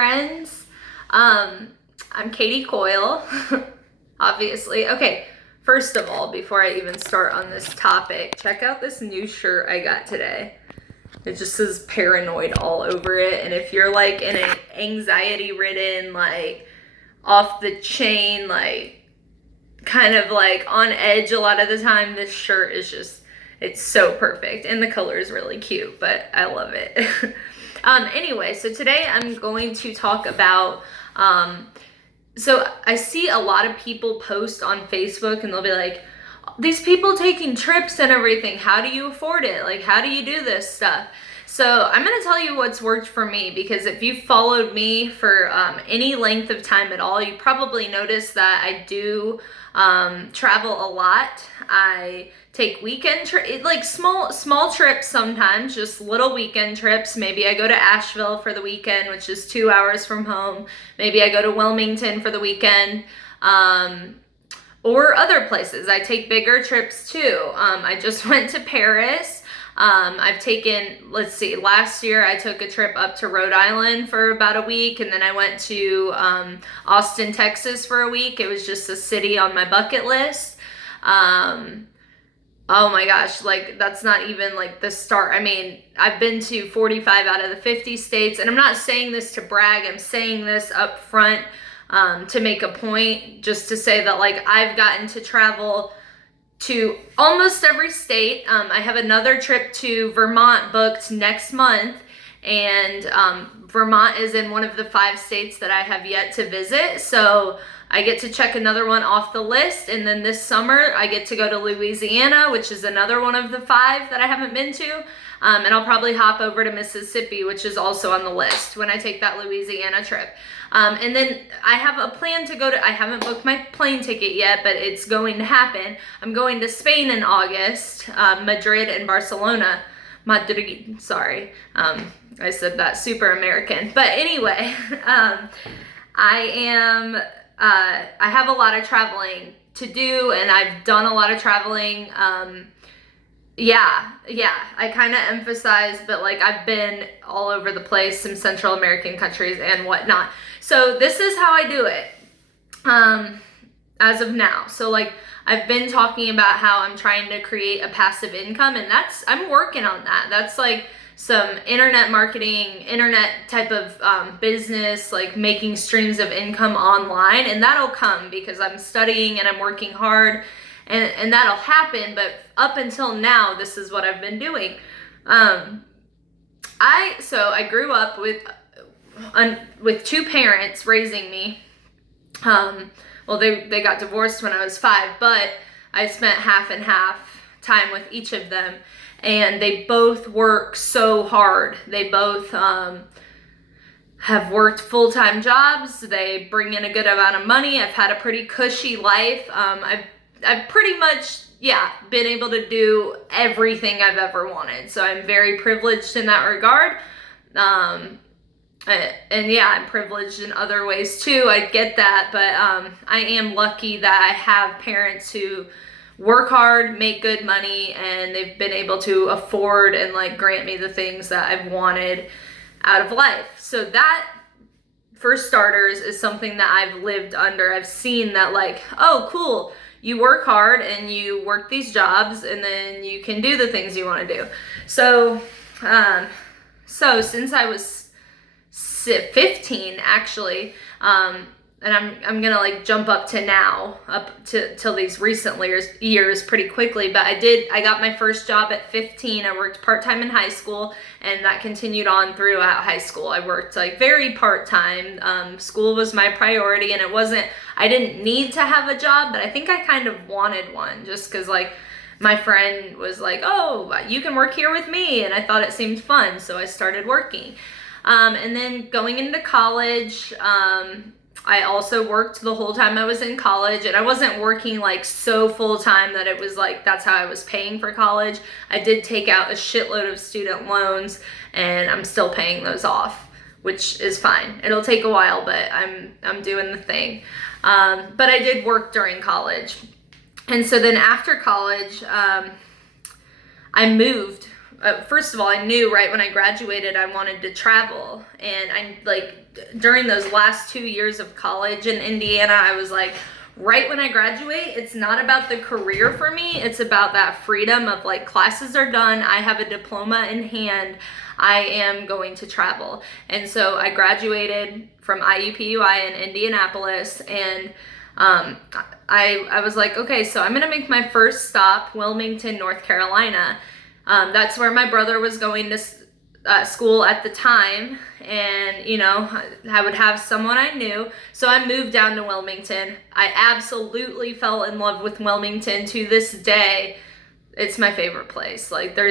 friends. I'm Katie Coyle, obviously. Okay, first of all, before I even start on this topic, check out this new shirt I got today. It just says paranoid all over it. And if you're like in an anxiety ridden, like off the chain, like kind of like on edge a lot of the time, this shirt is just, it's so perfect. And the color is really cute, but I love it. Anyway, so today I'm going to talk about, so I see a lot of people post on Facebook and they'll be like, these people taking trips and everything, how do you afford it? Like, how do you do this stuff? So I'm going to tell you what's worked for me, because if you've followed me for any length of time at all, you probably noticed that I do travel a lot. I take weekend like small trips sometimes, just little weekend trips. Maybe I go to Asheville for the weekend, which is 2 hours from home. Maybe I go to Wilmington for the weekend. Or other places. I take bigger trips too. I just went to Paris. I've taken, let's see, last year I took a trip up to Rhode Island for about a week, and then I went to Austin, Texas for a week. It was just a city on my bucket list. Oh my gosh, like that's not even like the start. I mean, I've been to 45 out of the 50 states, and I'm not saying this to brag. I'm saying this up front to make a point, just to say that like I've gotten to travel to almost every state. I have another trip to Vermont booked next month, and Vermont is in one of the 5 states that I have yet to visit. So I get to check another one off the list. And then this summer I get to go to Louisiana, which is another one of the 5 that I haven't been to. And I'll probably hop over to Mississippi, which is also on the list when I take that Louisiana trip. And then I have a plan to go to, I haven't booked my plane ticket yet, but it's going to happen. I'm going to Spain in August, Madrid and Barcelona. Madrid, sorry. I said that super American. But anyway, I have a lot of traveling to do, and I've done a lot of traveling. Yeah, I kind of emphasize, but like I've been all over the place, some Central American countries and whatnot. So this is how I do it as of now. So like I've been talking about how I'm trying to create a passive income, and I'm working on that. That's like some internet marketing, internet type of business, like making streams of income online, and that'll come because I'm studying and I'm working hard. And that'll happen, but up until now, this is what I've been doing. I grew up with 2 parents raising me. Well, they got divorced when I was 5, but I spent half and half time with each of them, and they both work so hard. They both have worked full-time jobs. They bring in a good amount of money. I've had a pretty cushy life. I've pretty much, been able to do everything I've ever wanted. So I'm very privileged in that regard. And I'm privileged in other ways too. I get that, but I am lucky that I have parents who work hard, make good money, and they've been able to afford and like grant me the things that I've wanted out of life. So that, for starters, is something that I've lived under. I've seen that like, oh, cool. You work hard and you work these jobs, and then you can do the things you want to do. So, since I was 15, actually, and I'm gonna like jump up to now, up to till these recent years pretty quickly. But I got my first job at 15. I worked part-time in high school, and that continued on throughout high school. I worked like very part-time. School was my priority, and I didn't need to have a job, but I think I kind of wanted one, just because like my friend was like, oh, you can work here with me, and I thought it seemed fun, so I started working. And then going into college, I also worked the whole time I was in college, and I wasn't working like so full time that it was like that's how I was paying for college. I did take out a shitload of student loans, and I'm still paying those off, which is fine. It'll take a while, but I'm doing the thing. But I did work during college. And so then after college, I moved first of all, I knew right when I graduated I wanted to travel, and I like during those last 2 years of college in Indiana, I was like, right when I graduate, it's not about the career for me, it's about that freedom of like, classes are done, I have a diploma in hand, I am going to travel. And so I graduated from IUPUI in Indianapolis, and I was like, okay, so I'm gonna make my first stop, Wilmington, North Carolina. That's where my brother was going to school at the time, and you know, I would have someone I knew. So I moved down to Wilmington. I absolutely fell in love with Wilmington. To this day, it's my favorite place. Like there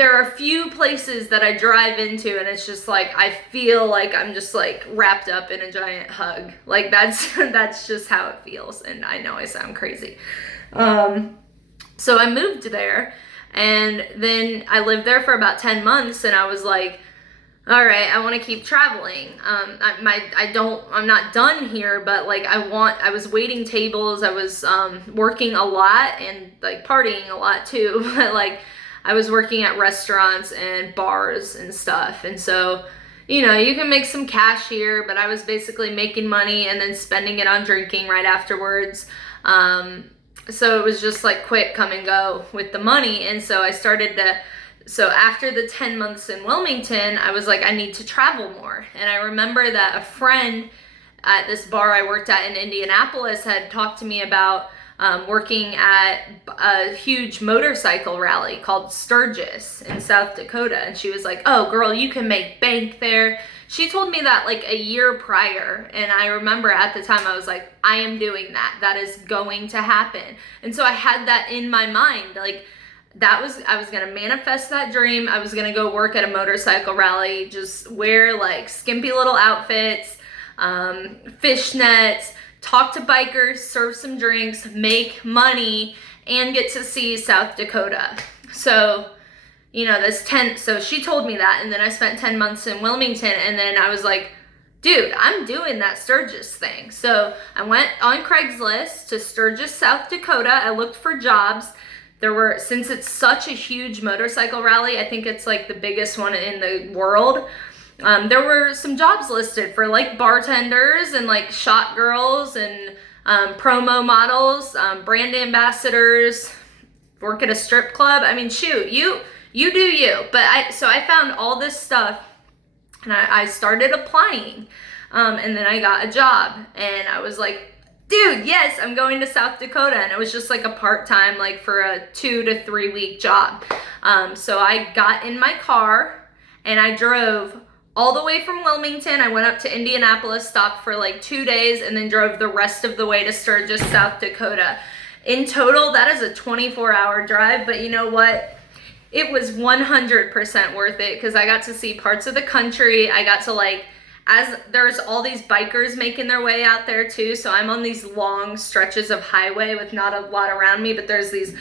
are a few places that I drive into and it's just like, I feel like I'm just like wrapped up in a giant hug. Like that's just how it feels. And I know I sound crazy. So I moved there, and then I lived there for about 10 months, and I was like, all right, I want to keep traveling. I'm not done here, but like I was waiting tables. I was working a lot and like partying a lot too. But like I was working at restaurants and bars and stuff. And so, you know, you can make some cash here, but I was basically making money and then spending it on drinking right afterwards. So it was just like quick come and go with the money. And so so after the 10 months in Wilmington, I was like, I need to travel more. And I remember that a friend at this bar I worked at in Indianapolis had talked to me about working at a huge motorcycle rally called Sturgis in South Dakota. And she was like, oh girl, you can make bank there. She told me that like a year prior. And I remember at the time I was like, I am doing that. That is going to happen. And so I had that in my mind. Like I was going to manifest that dream. I was going to go work at a motorcycle rally, just wear like skimpy little outfits, fishnets, talk to bikers, serve some drinks, make money, and get to see South Dakota. So, you know, so she told me that, and then I spent 10 months in Wilmington, and then I was like, dude, I'm doing that Sturgis thing. So I went on Craigslist to Sturgis, South Dakota. I looked for jobs. Since it's such a huge motorcycle rally, I think it's like the biggest one in the world. There were some jobs listed for like bartenders and like shot girls and promo models, brand ambassadors, work at a strip club. I mean, shoot, you do you. But so I found all this stuff, and I started applying, and then I got a job, and I was like, dude, yes, I'm going to South Dakota. And it was just like a part-time, like for a 2 to 3 week job. So I got in my car and I drove all the way from Wilmington. I went up to Indianapolis, stopped for like 2 days, and then drove the rest of the way to Sturgis, South Dakota. In total, that is a 24-hour drive, but you know what? It was 100% worth it because I got to see parts of the country. I got to like, as there's all these bikers making their way out there too. So I'm on these long stretches of highway with not a lot around me, but there's these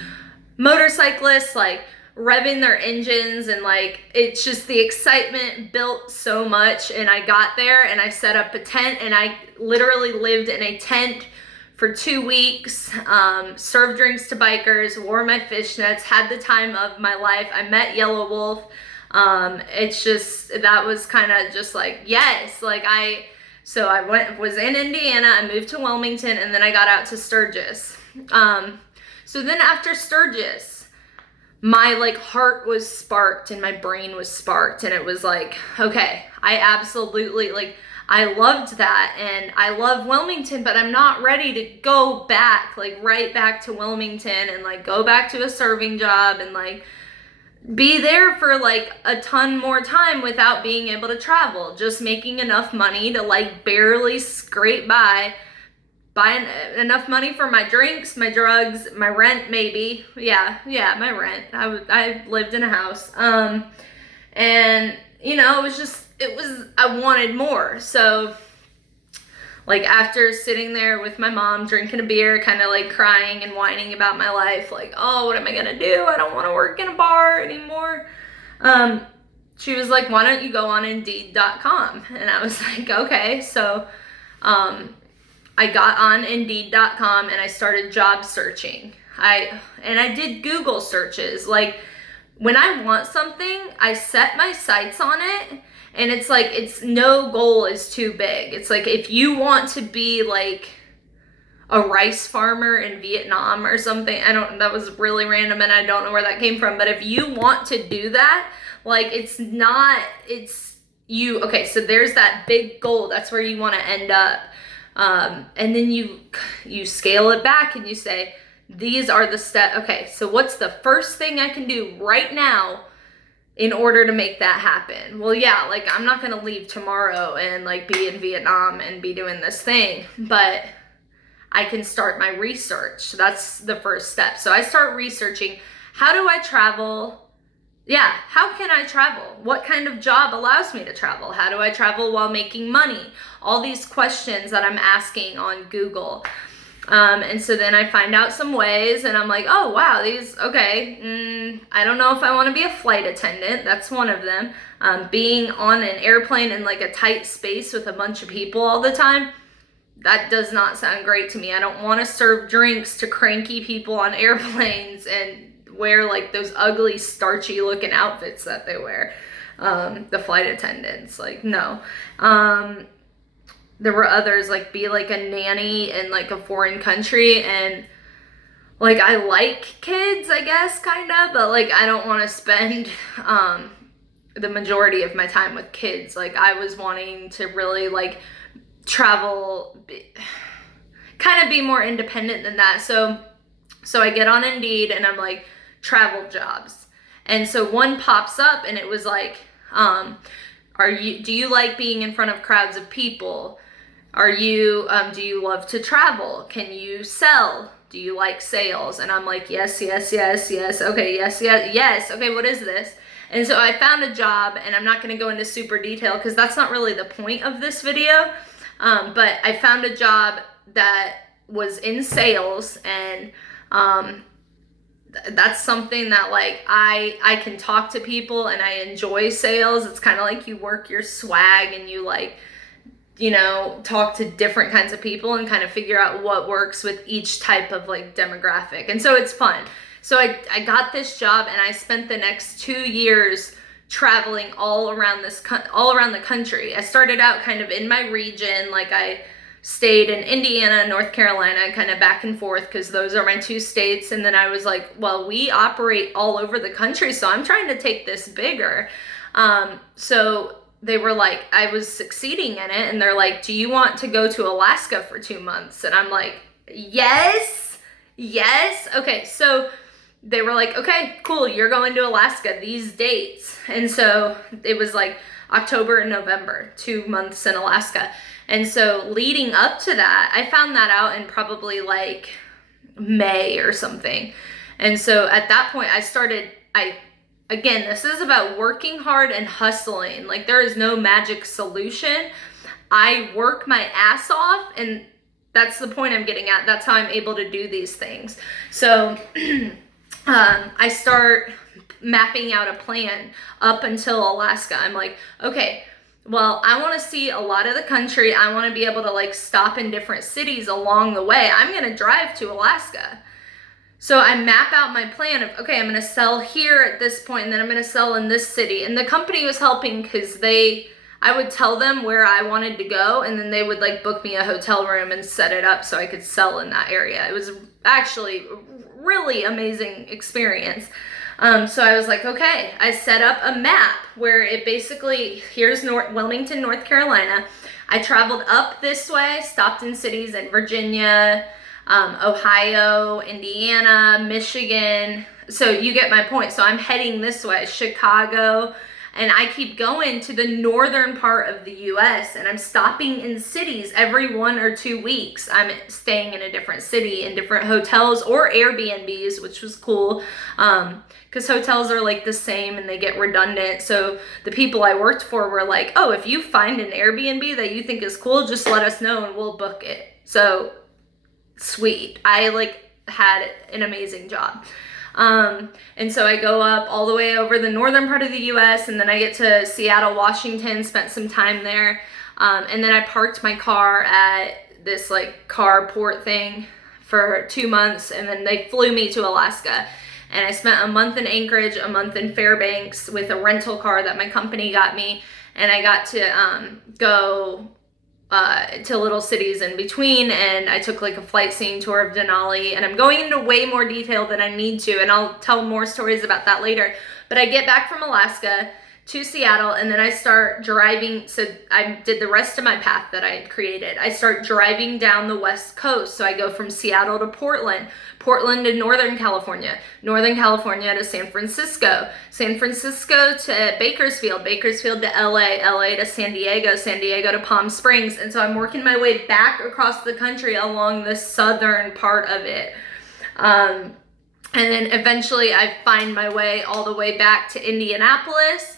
motorcyclists like revving their engines, and like it's just the excitement built so much. And I got there and I set up a tent, and I literally lived in a tent for 2 weeks, served drinks to bikers, wore my fishnets, had the time of my life. I met Yellow Wolf. It's just, that was kind of just like, yes, like so I was in Indiana, I moved to Wilmington, and then I got out to Sturgis. So then after Sturgis, my like heart was sparked and my brain was sparked, and it was like, okay, I absolutely like, I loved that, and I love Wilmington, but I'm not ready to go back, like right back to Wilmington and like go back to a serving job and like be there for like a ton more time without being able to travel, just making enough money to like barely scrape by, buying enough money for my drinks, my drugs, my rent maybe. Yeah, my rent. I lived in a house. And you know, I wanted more. So like after sitting there with my mom drinking a beer, kind of like crying and whining about my life, like, oh, what am I gonna do? I don't want to work in a bar anymore. She was like, why don't you go on Indeed.com? And I was like, okay. So I got on Indeed.com and I started job searching. I did Google searches. Like, when I want something, I set my sights on it, and it's like, it's no goal is too big. It's like, if you want to be like a rice farmer in Vietnam or something, that was really random and I don't know where that came from, but if you want to do that, like, okay, so there's that big goal. That's where you want to end up. And then you scale it back and you say, these are the steps. Okay, so what's the first thing I can do right now in order to make that happen? Well, yeah, like, I'm not going to leave tomorrow and like be in Vietnam and be doing this thing, but I can start my research. That's the first step. So I start researching, how do I travel? Yeah, how can I travel? What kind of job allows me to travel? How do I travel while making money? All these questions that I'm asking on Google. And so then I find out some ways, and I'm like, oh, wow, I don't know if I want to be a flight attendant. That's one of them. Being on an airplane in like a tight space with a bunch of people all the time, that does not sound great to me. I don't want to serve drinks to cranky people on airplanes and wear like those ugly, starchy looking outfits that they wear. The flight attendants, like, no. There were others, like, be like a nanny in like a foreign country, and like, I like kids, I guess, kind of, but like, I don't want to spend the majority of my time with kids. Like, I was wanting to really like travel, kind of be more independent than that. So I get on Indeed and I'm like, travel jobs. And so one pops up and it was like, do you like being in front of crowds of people? Do you love to travel? Can you sell? Do you like sales? And I'm like, yes. Okay, yes. Okay, what is this? And so I found a job, and I'm not going to go into super detail because that's not really the point of this video. But I found a job that was in sales, and that's something that like I can talk to people and I enjoy sales. It's kind of like you work your swag and you like, talk to different kinds of people and kind of figure out what works with each type of like demographic. And so it's fun. So I got this job, and I spent the next 2 years traveling all around the country. I started out kind of in my region. Like, I stayed in Indiana, North Carolina, kind of back and forth because those are my 2 states. And then I was like, well, we operate all over the country, so I'm trying to take this bigger. So they were like, I was succeeding in it, and they're like, do you want to go to Alaska for 2 months? And I'm like, yes. Okay, so they were like, okay, cool, you're going to Alaska these dates. And so it was like October and November, 2 months in Alaska. And so leading up to that, I found that out in probably like May or something. And so at that point again, this is about working hard and hustling. Like, there is no magic solution. I work my ass off, and that's the point I'm getting at. That's how I'm able to do these things. So I start mapping out a plan up until Alaska. I'm like, okay, well, I want to see a lot of the country. I want to be able to like stop in different cities along the way. I'm going to drive to Alaska. So I map out my plan of, okay, I'm going to sell here at this point, and then I'm going to sell in this city. And the company was helping because I would tell them where I wanted to go, and then they would like book me a hotel room and set it up so I could sell in that area. It was actually a really amazing experience. So I was like, okay, I set up a map where it basically, here's Wilmington, North Carolina. I traveled up this way, stopped in cities in Virginia, Ohio, Indiana, Michigan. So you get my point. So I'm heading this way, Chicago, and I keep going to the northern part of the US, and I'm stopping in cities every 1 or 2 weeks. I'm staying in a different city in different hotels or Airbnbs, which was cool. Because hotels are like the same and they get redundant. So the people I worked for were like, oh, if you find an Airbnb that you think is cool, just let us know and we'll book it. So sweet. I like had an amazing job. And so I go up all the way over the northern part of the US, and then I get to Seattle, Washington, spent some time there. And then I parked my car at this like carport thing, for 2 months, and then they flew me to Alaska. And I spent a month in Anchorage, a month in Fairbanks with a rental car that my company got me. And I got to go to little cities in between, and I took like a flight scene tour of Denali, and I'm going into way more detail than I need to, and I'll tell more stories about that later. But I get back from Alaska to Seattle, and then I start driving. So I did the rest of my path that I had created. I start driving down the West Coast. So I go from Seattle to Portland, Portland to Northern California, Northern California to San Francisco, San Francisco to Bakersfield, Bakersfield to LA, LA to San Diego, San Diego to Palm Springs. And so I'm working my way back across the country along the southern part of it. And then eventually I find my way all the way back to Indianapolis.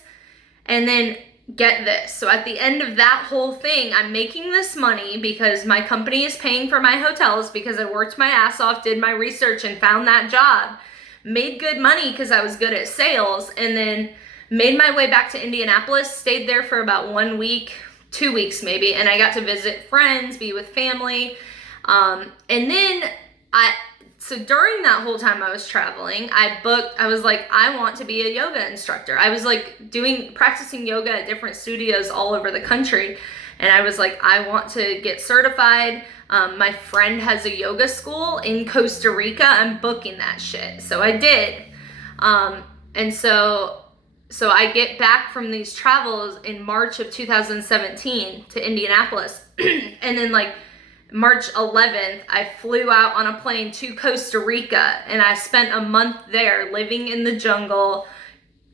And then get this. So at the end of that whole thing, I'm making this money because my company is paying for my hotels because I worked my ass off, did my research, and found that job. Made good money because I was good at sales, and then made my way back to Indianapolis, stayed there for about 1 week, 2 weeks maybe, and I got to visit friends, be with family. And then so during that whole time I was traveling, I was like, I want to be a yoga instructor. I was like practicing yoga at different studios all over the country. And I was like, I want to get certified. My friend has a yoga school in Costa Rica. I'm booking that shit. So I did. And so I get back from these travels in March of 2017 to Indianapolis. And then like March 11th, I flew out on a plane to Costa Rica, and I spent a month there living in the jungle,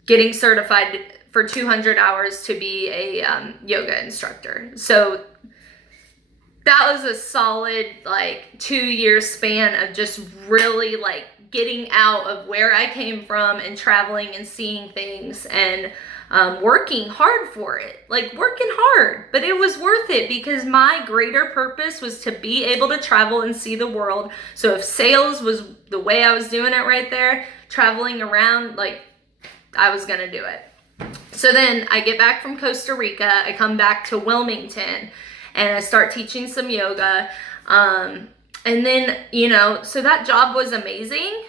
getting certified for 200 hours to be a yoga instructor. So that was a solid like 2-year span of just really like getting out of where I came from and traveling and seeing things and working hard for it, like working hard, but it was worth it because my greater purpose was to be able to travel and see the world. So if sales was the way I was doing it right there, traveling around, like I was gonna do it. So then I get back from Costa Rica, I come back to Wilmington, and I start teaching some yoga. And then, so that job was amazing.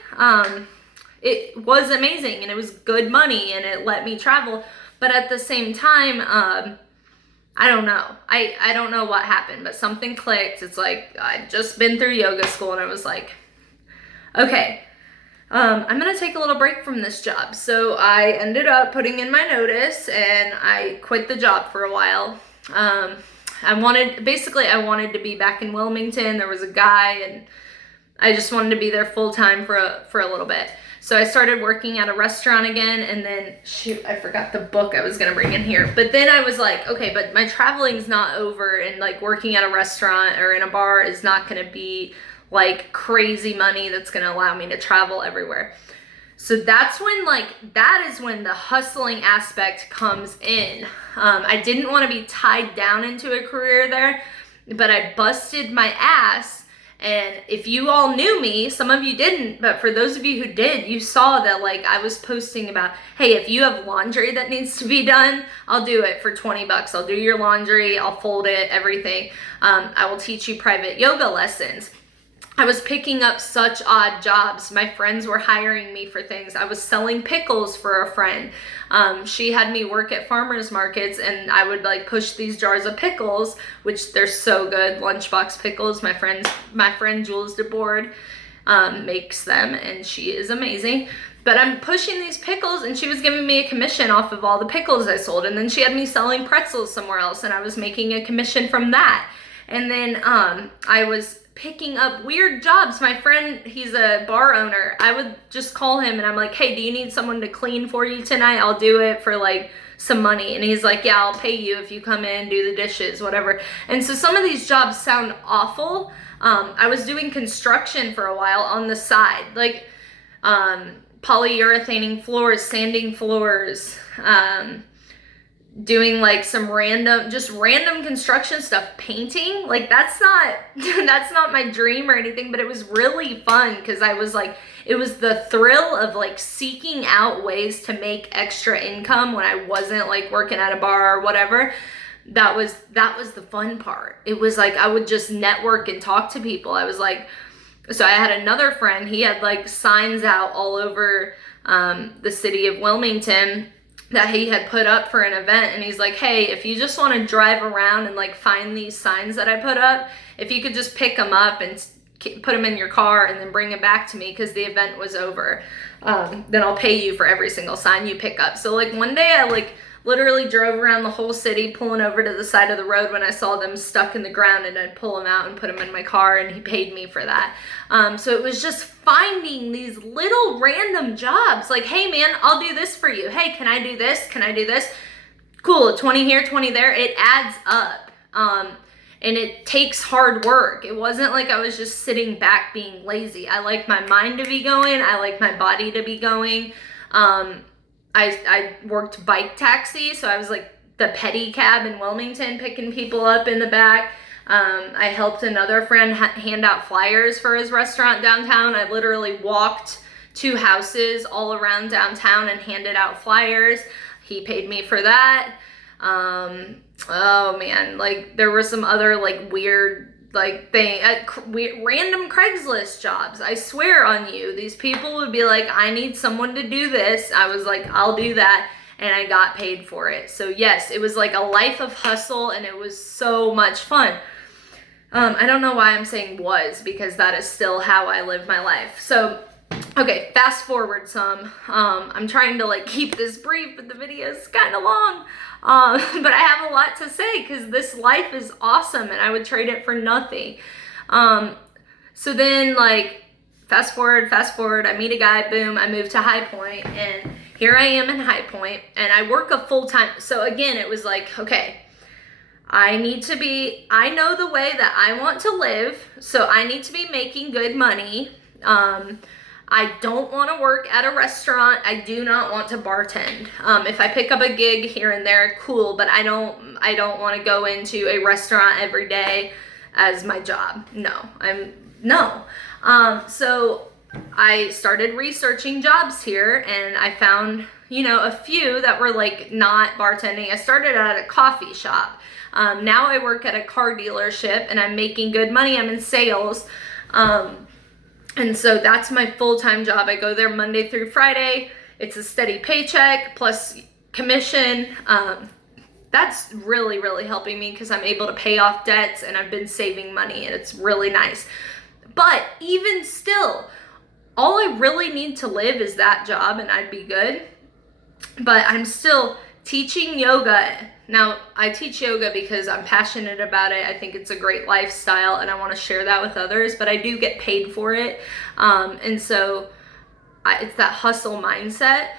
It was amazing, and it was good money, and it let me travel. But at the same time, I don't know. I don't know what happened, but something clicked. It's like I'd just been through yoga school, and I was like, okay, I'm going to take a little break from this job. So I ended up putting in my notice, and I quit the job for a while. I wanted to be back in Wilmington. There was a guy, and I just wanted to be there full time for a little bit. So I started working at a restaurant again, and then shoot, I forgot the book I was gonna bring in here. But then I was like, okay, but my traveling's not over, and like working at a restaurant or in a bar is not gonna be like crazy money that's gonna allow me to travel everywhere. So that is when the hustling aspect comes in. I didn't want to be tied down into a career there, but I busted my ass. And if you all knew me, some of you didn't, but for those of you who did, you saw that like I was posting about, hey, if you have laundry that needs to be done, I'll do it for $20. I'll do your laundry, I'll fold it, everything. I will teach you private yoga lessons. I was picking up such odd jobs. My friends were hiring me for things. I was selling pickles for a friend. She had me work at farmers markets, and I would like push these jars of pickles, which they're so good. Lunchbox pickles. My friend Jules DeBoard makes them, and she is amazing. But I'm pushing these pickles, and she was giving me a commission off of all the pickles I sold. And then she had me selling pretzels somewhere else, and I was making a commission from that. And then I was picking up weird jobs. My friend, he's a bar owner. I would just call him and I'm like, hey, do you need someone to clean for you tonight? I'll do it for like some money. And he's like, yeah, I'll pay you if you come in, do the dishes, whatever. And so some of these jobs sound awful. I was doing construction for a while on the side, like polyurethaning floors, sanding floors, doing like some random construction stuff, painting. Like that's not my dream or anything, but it was really fun because I was like, it was the thrill of like seeking out ways to make extra income when I wasn't like working at a bar or whatever. That was the fun part. It was like I would just network and talk to people. I was like, So I had another friend, he had like signs out all over the city of Wilmington that he had put up for an event, and he's like, hey, if you just want to drive around and like find these signs that I put up, if you could just pick them up and put them in your car and then bring them back to me because the event was over, then I'll pay you for every single sign you pick up. So like one day I like literally drove around the whole city, pulling over to the side of the road when I saw them stuck in the ground, and I'd pull them out and put them in my car, and he paid me for that. So it was just finding these little random jobs, like, hey man, I'll do this for you. Hey, can I do this? Can I do this? Cool, 20 here, 20 there. It adds up. And it takes hard work. It wasn't like I was just sitting back being lazy. I like my mind to be going. I like my body to be going. I worked bike taxi, so I was like the pedicab in Wilmington, picking people up in the back. I helped another friend hand out flyers for his restaurant downtown. I literally walked 2 houses all around downtown and handed out flyers. He paid me for that. Oh man, like there were some other like weird like random Craigslist jobs. I swear on you, these people would be like, I need someone to do this. I was like, I'll do that, and I got paid for it. So yes, it was like a life of hustle, and it was so much fun. I don't know why I'm saying was, because that is still how I live my life. So okay, fast forward some. I'm trying to like keep this brief, but the video is kind of long. But I have a lot to say because this life is awesome and I would trade it for nothing. So then like fast forward, I meet a guy, boom, I move to High Point, and here I am in High Point, and I work a full-time. So again, it was like, okay, I know the way that I want to live, so I need to be making good money. I don't want to work at a restaurant. I do not want to bartend. If I pick up a gig here and there, cool, but I don't want to go into a restaurant every day as my job. No. So I started researching jobs here, and I found, a few that were like not bartending. I started at a coffee shop. Now I work at a car dealership, and I'm making good money. I'm in sales. And so that's my full-time job. I go there Monday through Friday. It's a steady paycheck plus commission. That's really, really helping me because I'm able to pay off debts, and I've been saving money, and it's really nice. But even still, all I really need to live is that job, and I'd be good. But I'm still teaching yoga. Now, I teach yoga because I'm passionate about it. I think it's a great lifestyle, and I want to share that with others, but I do get paid for it. And so it's that hustle mindset.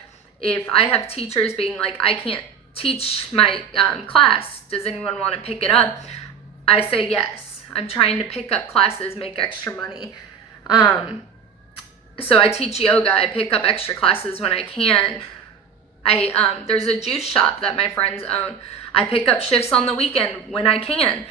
If I have teachers being like, I can't teach my class, does anyone want to pick it up? I say yes. I'm trying to pick up classes, make extra money. So I teach yoga. I pick up extra classes when I can. There's a juice shop that my friends own. I pick up shifts on the weekend when I can.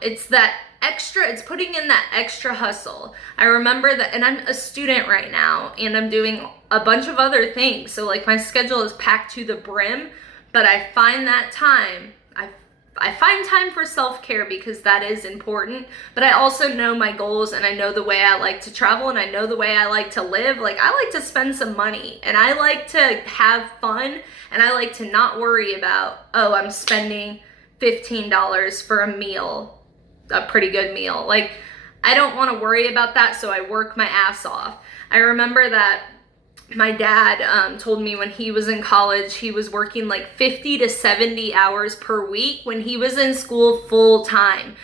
It's that extra, it's putting in that extra hustle. I remember that, and I'm a student right now, and I'm doing a bunch of other things. So like my schedule is packed to the brim, but I find that time, I find time for self-care because that is important, but I also know my goals, and I know the way I like to travel, and I know the way I like to live. Like I like to spend some money, and I like to have fun, and I like to not worry about, oh, I'm spending $15 for a meal, a pretty good meal. Like I don't want to worry about that, so I work my ass off. I remember that my dad told me when he was in college, he was working like 50 to 70 hours per week when he was in school full time.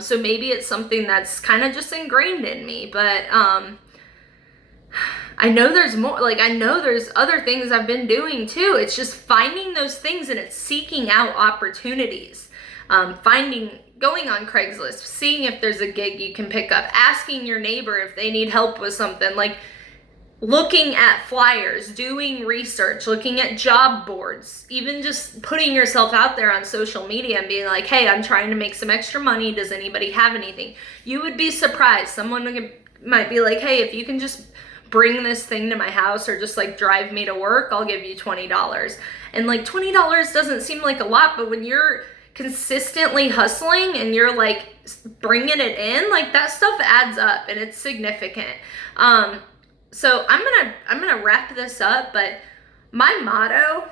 So maybe it's something that's kind of just ingrained in me, but I know there's more. Like I know there's other things I've been doing too. It's just finding those things, and it's seeking out opportunities. Going on Craigslist, seeing if there's a gig you can pick up, asking your neighbor if they need help with something, like looking at flyers, doing research, looking at job boards, even just putting yourself out there on social media and being like, hey, I'm trying to make some extra money. Does anybody have anything? You would be surprised. Someone might be like, hey, if you can just bring this thing to my house or just like drive me to work, I'll give you $20. And like $20 doesn't seem like a lot, but when you're consistently hustling and you're like bringing it in, like that stuff adds up and it's significant. So I'm gonna wrap this up, but my motto,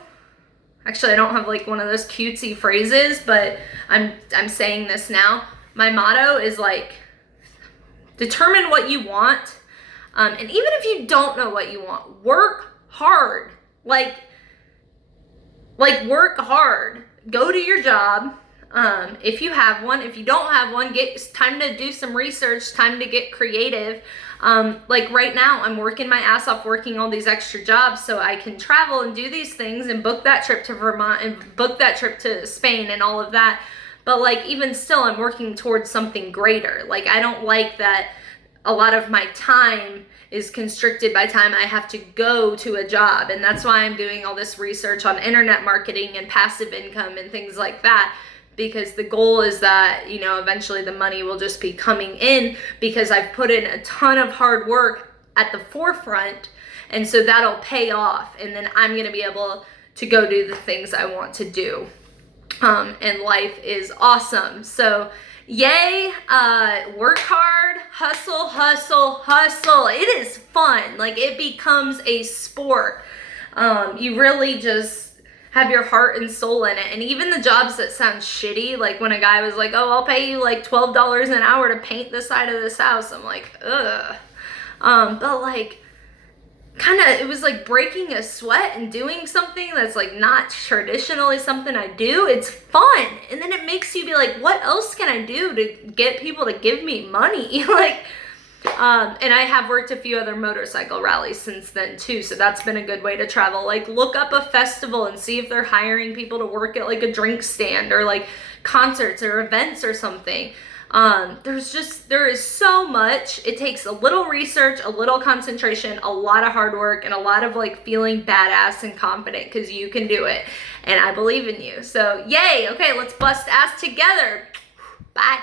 actually I don't have like one of those cutesy phrases, but I'm saying this now. My motto is like, determine what you want. And even if you don't know what you want, work hard. Like work hard. Go to your job. If you have one. If you don't have one, it's time to do some research, time to get creative. Like right now, I'm working my ass off working all these extra jobs so I can travel and do these things and book that trip to Vermont and book that trip to Spain and all of that. But like even still, I'm working towards something greater. Like I don't like that a lot of my time is constricted by time I have to go to a job. And that's why I'm doing all this research on internet marketing and passive income and things like that, because the goal is that, you know, eventually the money will just be coming in because I've put in a ton of hard work at the forefront. And so that'll pay off. And then I'm going to be able to go do the things I want to do. And life is awesome. So yay, work hard, hustle, hustle, hustle. It is fun. Like it becomes a sport. You really just have your heart and soul in it. And even the jobs that sound shitty, like when a guy was like, oh, I'll pay you like $12 an hour to paint the side of this house. I'm like, ugh. But like, it was like breaking a sweat and doing something that's like not traditionally something I do. It's fun. And then it makes you be like, what else can I do to get people to give me money? Like, and I have worked a few other motorcycle rallies since then too. So that's been a good way to travel. Like look up a festival and see if they're hiring people to work at like a drink stand or like concerts or events or something. There is so much. It takes a little research, a little concentration, a lot of hard work, and a lot of like feeling badass and confident because you can do it. And I believe in you. So yay. Okay, let's bust ass together. Bye.